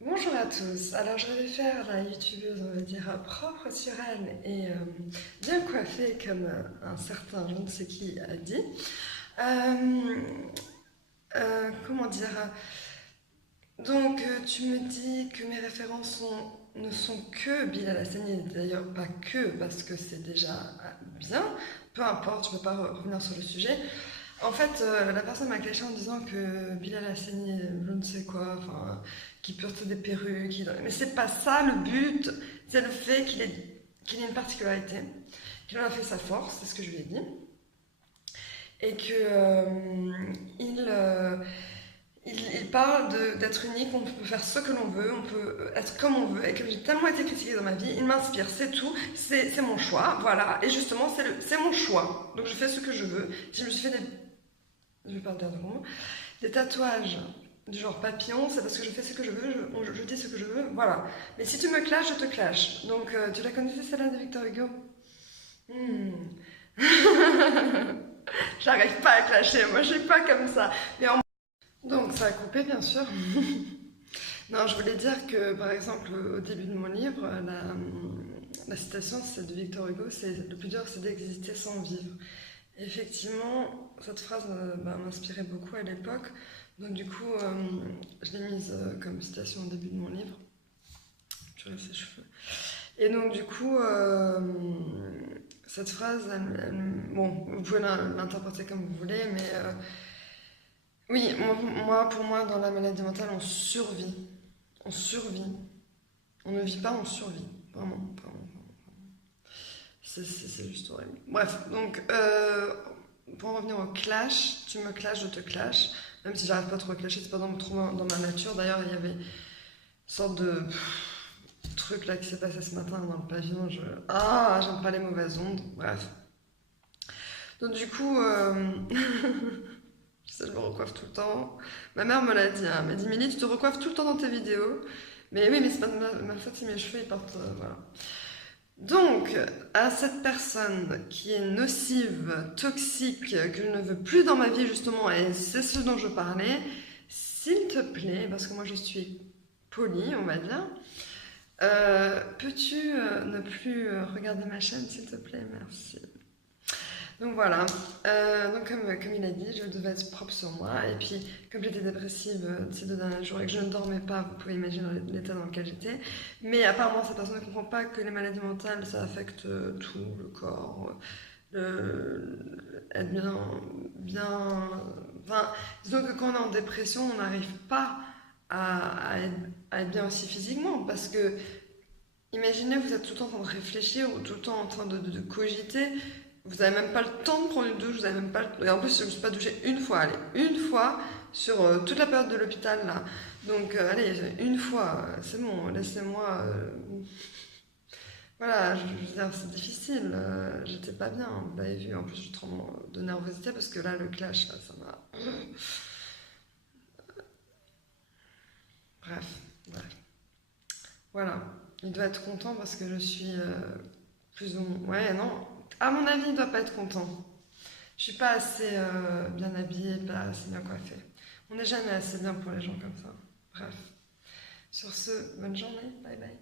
Bonjour à tous. Alors, je vais faire la youtubeuse, on va dire, propre sur elle et bien coiffée comme un certain je ne sais qui a dit. Euh, Comment dire? Donc, tu me dis que mes références ne sont que Bilal Hassani, d'ailleurs pas que parce que c'est déjà bien. Peu importe, je ne peux pas revenir sur le sujet. En fait, la personne m'a caché en disant que Bilal Hassani, je ne sais quoi, enfin, qui porte des perruques. Mais c'est pas ça le but, c'est le fait qu'il ait une particularité, qu'il en a fait sa force, c'est ce que je lui ai dit, et que il parle d'être unique, on peut faire ce que l'on veut, on peut être comme on veut, et que j'ai tellement été critiquée dans ma vie, il m'inspire, c'est tout, c'est mon choix, voilà, et justement, c'est mon choix, donc je fais ce que je veux. Si je me suis fait je vais pas le dire de gros, des tatouages du genre papillon, c'est parce que je fais ce que je veux, je dis ce que je veux, voilà. Mais si tu me clashes, je te clash. Donc, tu la connaissais celle-là de Victor Hugo? Hmm. J'arrive pas à clasher, moi je suis pas comme ça. Donc, ça a coupé, bien sûr. Non, je voulais dire que, par exemple, au début de mon livre, la citation, c'est de Victor Hugo, c'est le plus dur, c'est d'exister sans vivre. Et effectivement, cette phrase m'inspirait beaucoup à l'époque. Donc du coup, je l'ai mise comme citation au début de mon livre. Tu vois ses cheveux. Et donc du coup, cette phrase, bon, vous pouvez l'interpréter comme vous voulez, mais oui, pour moi, dans la maladie mentale, on survit. On survit. On ne vit pas, on survit. Vraiment, vraiment. C'est juste horrible. Bref, donc, pour en revenir au clash, tu me clashes, je te clash. Même si j'arrive pas trop à clasher, c'est pas trop dans ma nature. D'ailleurs, il y avait une sorte de truc là qui s'est passé ce matin dans le pavillon. J'aime pas les mauvaises ondes. Bref. Donc, du coup, je me recoiffe tout le temps. Ma mère me l'a dit, hein, elle m'a dit, Mélie, tu te recoiffes tout le temps dans tes vidéos. Mais oui, mais c'est pas de ma faute si mes cheveux ils partent. Voilà. Donc, à cette personne qui est nocive, toxique, que je ne veux plus dans ma vie justement, et c'est ce dont je parlais, s'il te plaît, parce que moi je suis polie, on va dire, peux-tu ne plus regarder ma chaîne, s'il te plaît, merci. Donc voilà, donc comme il a dit, je devais être propre sur moi. Et puis, comme j'étais dépressive ces 2 derniers jours et que je ne dormais pas, vous pouvez imaginer l'état dans lequel j'étais. Mais apparemment, cette personne ne comprend pas que les maladies mentales, ça affecte tout, le corps, être bien. Enfin, disons que quand on est en dépression, on n'arrive pas à être bien aussi physiquement. Parce que, imaginez, vous êtes tout le temps en train de réfléchir ou tout le temps en train de cogiter. Vous n'avez même pas le temps de prendre une douche, vous avez même pas Et en plus, je ne me suis pas douchée une fois, allez, une fois sur toute la période de l'hôpital, là. Donc, allez, une fois, c'est bon, laissez-moi... Voilà, je veux dire, c'est difficile, j'étais pas bien, vous l'avez vu, en plus, je tremble de nervosité parce que là, le clash, là, ça m'a... Bref, bref. Voilà, il doit être content parce que je suis plus ou moins... Ouais, non, à mon avis, il doit pas être content. Je suis pas assez bien habillée, pas assez bien coiffée. On n'est jamais assez bien pour les gens comme ça. Bref. Sur ce, bonne journée. Bye bye.